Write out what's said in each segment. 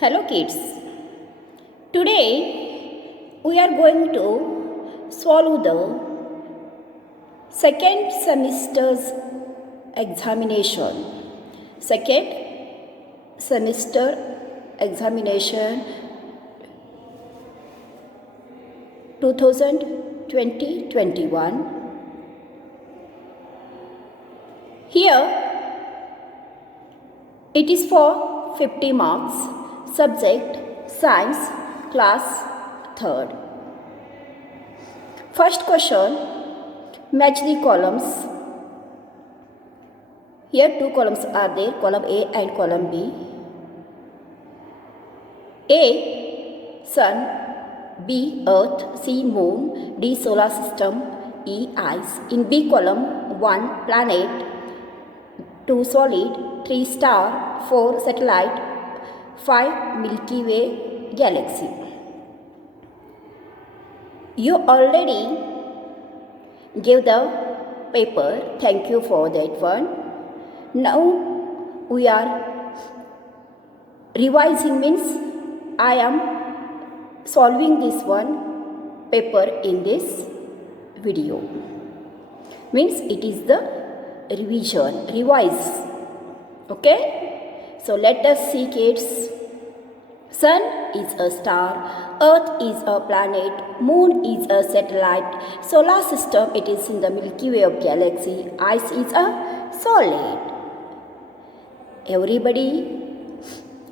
Hello kids. Today we are going to solve the second semester's examination. Second semester examination 2020-21. Here it is for 50 marks. Subject Science, class 3rd. First question, match the columns. Here two columns are there, column A and column B. A, Sun, B, Earth, C, Moon, D, Solar System, E, Ice. In B column, 1, planet, 2, solid, 3, star, 4, satellite, 5, Milky Way galaxy. You already gave the paper. Thank you for that one. Now we are revising, means I am solving this one paper in this video. Means it is the revision, revise. Okay? So let us see kids. Sun is a star, Earth is a planet, Moon is a satellite, Solar System, it is in the Milky Way of galaxy, Ice is a solid. Everybody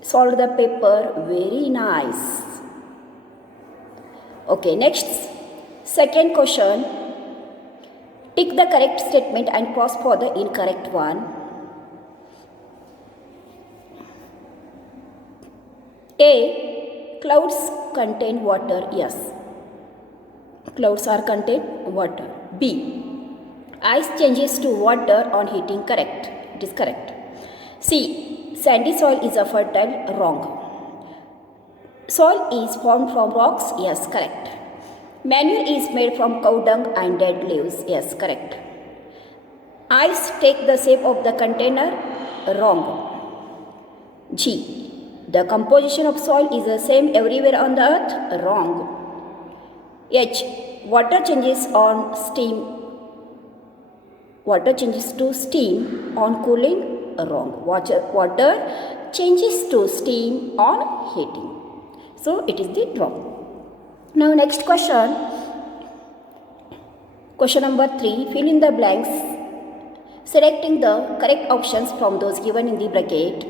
solved the paper very nice. Okay, next, second question. Tick the correct statement and cross for the incorrect one. A, clouds contain water. Yes, clouds are contain water. B, ice changes to water on heating. Correct. It is correct. C, sandy soil is a fertile. Wrong. Soil is formed from rocks. Yes, correct. Manure is made from cow dung and dead leaves. Yes, correct. Ice take the shape of the container. Wrong. G, the composition of soil is the same everywhere on the earth. Wrong. H, water changes on steam. Water changes to steam on cooling. Wrong. Water changes to steam on heating. So it is the wrong. Now next question. Question number 3. Fill in the blanks, selecting the correct options from those given in the bracket.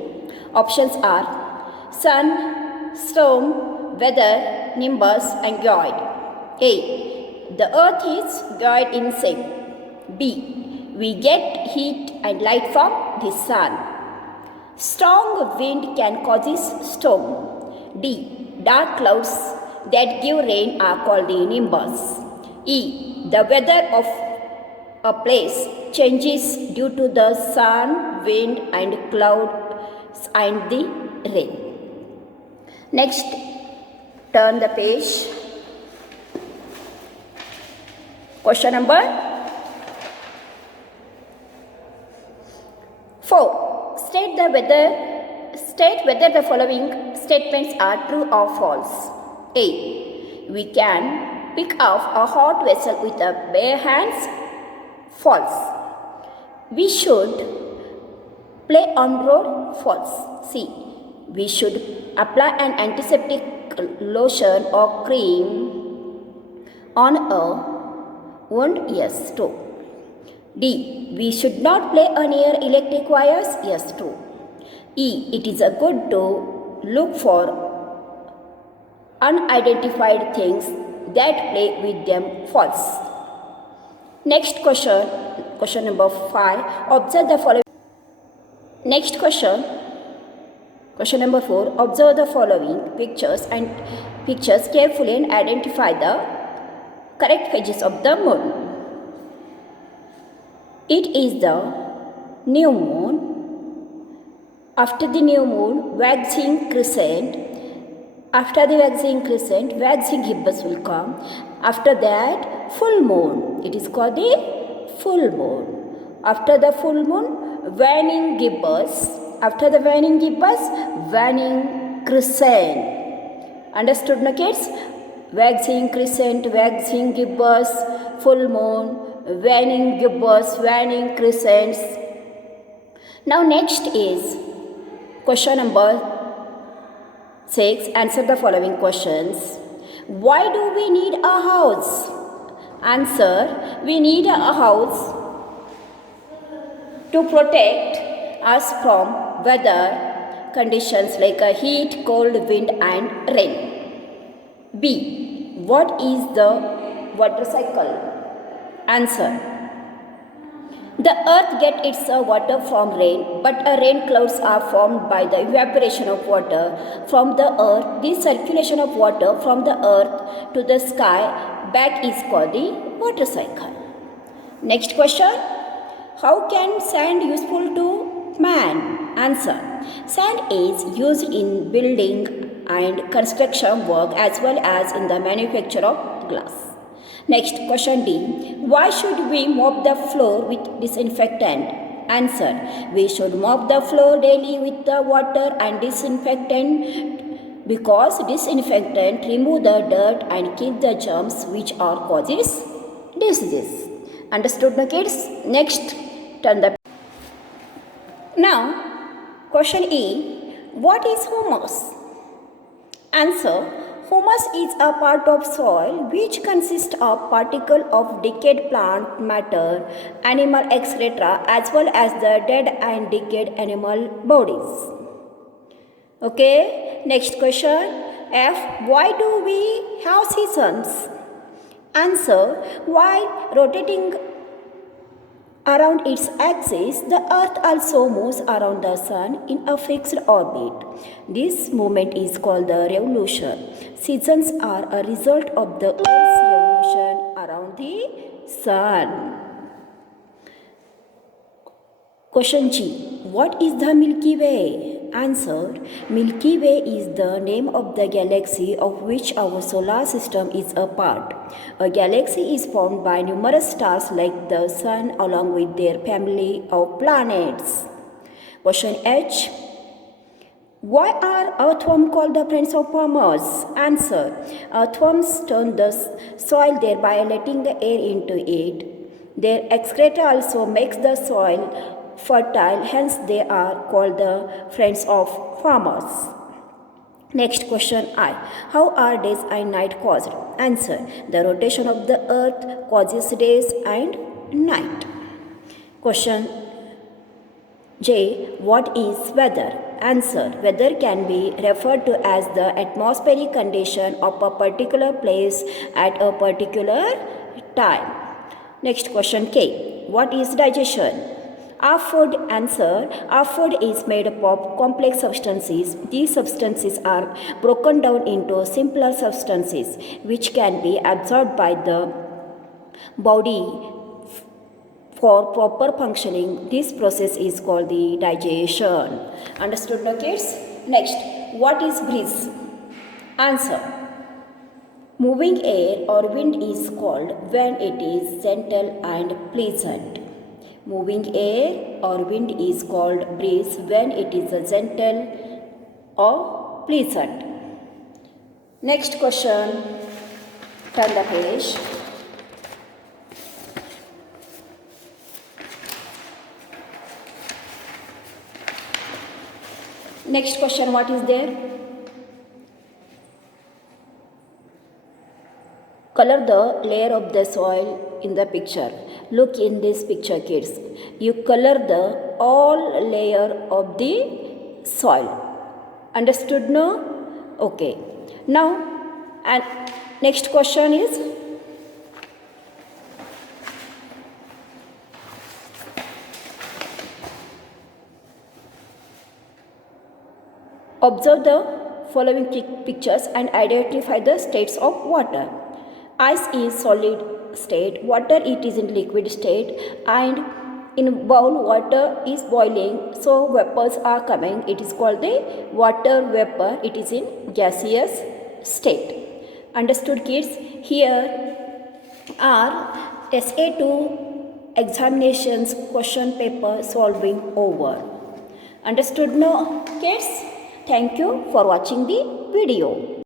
Options are sun, storm, weather, nimbus and geoid. A, the earth is geoid in shape. B, we get heat and light from the sun. Strong wind can cause storm. D, dark clouds that give rain are called the nimbus. E, the weather of a place changes due to the sun, wind and clouds and the rain. Next, turn the page. Question number 4. State whether the following statements are true or false. A, we can pick up a hot vessel with a bare hands. False. We should play on road. False. C, we should apply an antiseptic lotion or cream on a wound. Yes, true. D, we should not play near electric wires. Yes, true. E, it is a good to look for unidentified things that play with them. False. Next question, question number 5. Observe the following. Next question. Question number 4. Observe the following pictures carefully and identify the correct phases of the moon. It is the new moon. After the new moon, waxing crescent. After the waxing crescent, waxing gibbous will come. After that, full moon. It is called the full moon. After the full moon, waning gibbous. After the waning gibbous, waning crescent. Understood, no kids? Waxing crescent, waxing gibbous, full moon, waning gibbous, waning crescents. Now next is question number 6. Answer the following questions. Why do we need a house? Answer. We need a house to protect us from weather conditions like heat, cold, wind and rain. B. What is the water cycle? Answer. The earth gets its water from rain, but rain clouds are formed by the evaporation of water from the earth. This circulation of water from the earth to the sky back is called the water cycle. Next question. How can sand useful to man? Answer. Sand is used in building and construction work as well as in the manufacture of glass. Next, question D. Why should we mop the floor with disinfectant? Answer. We should mop the floor daily with the water and disinfectant because disinfectant remove the dirt and kill the germs which are causes diseases. Understood, no kids? Next, turn the. Now, question E. What is humus? Answer. Humus is a part of soil which consists of particles of decayed plant matter, animal excreta as well as the dead and decayed animal bodies. Okay, next question. F. Why do we have seasons? Answer. While rotating around its axis, the earth also moves around the sun in a fixed orbit. This movement is called the revolution. Seasons are a result of the earth's revolution around the sun. Question G. What is the Milky Way? Answer. Milky Way is the name of the galaxy of which our solar system is a part. A galaxy is formed by numerous stars like the sun along with their family of planets. Question H. Why are earthworms called the friends of farmers? Answer. Earthworms turn the soil thereby letting the air into it. Their excreta also makes the soil fertile, hence they are called the friends of farmers. Next question I. How are days and night caused? Answer. The rotation of the earth causes days and night. Question J. What is weather? Answer. Weather can be referred to as the atmospheric condition of a particular place at a particular time. Next question K. What is digestion? Our food. Answer. Our food is made up of complex substances. These substances are broken down into simpler substances which can be absorbed by the body for proper functioning. This process is called the digestion. Understood, no kids? Next, what is breeze? Answer. Moving air or wind is called when it is gentle and pleasant. Moving air or wind is called breeze when it is gentle or pleasant. Next question. Turn the page. Next question, what is there? Color the layer of the soil in the picture. Look in this picture, kids. You color the all layer of the soil. Understood, no? Okay. Now, and next question is, observe the following pictures and identify the states of water. Ice is solid state, water it is in liquid state, and in bowl water is boiling, so vapors are coming. It is called the water vapor. It is in gaseous state. Understood, kids? Here are SA2 examinations question paper solving over. Understood, no kids? Thank you for watching the video.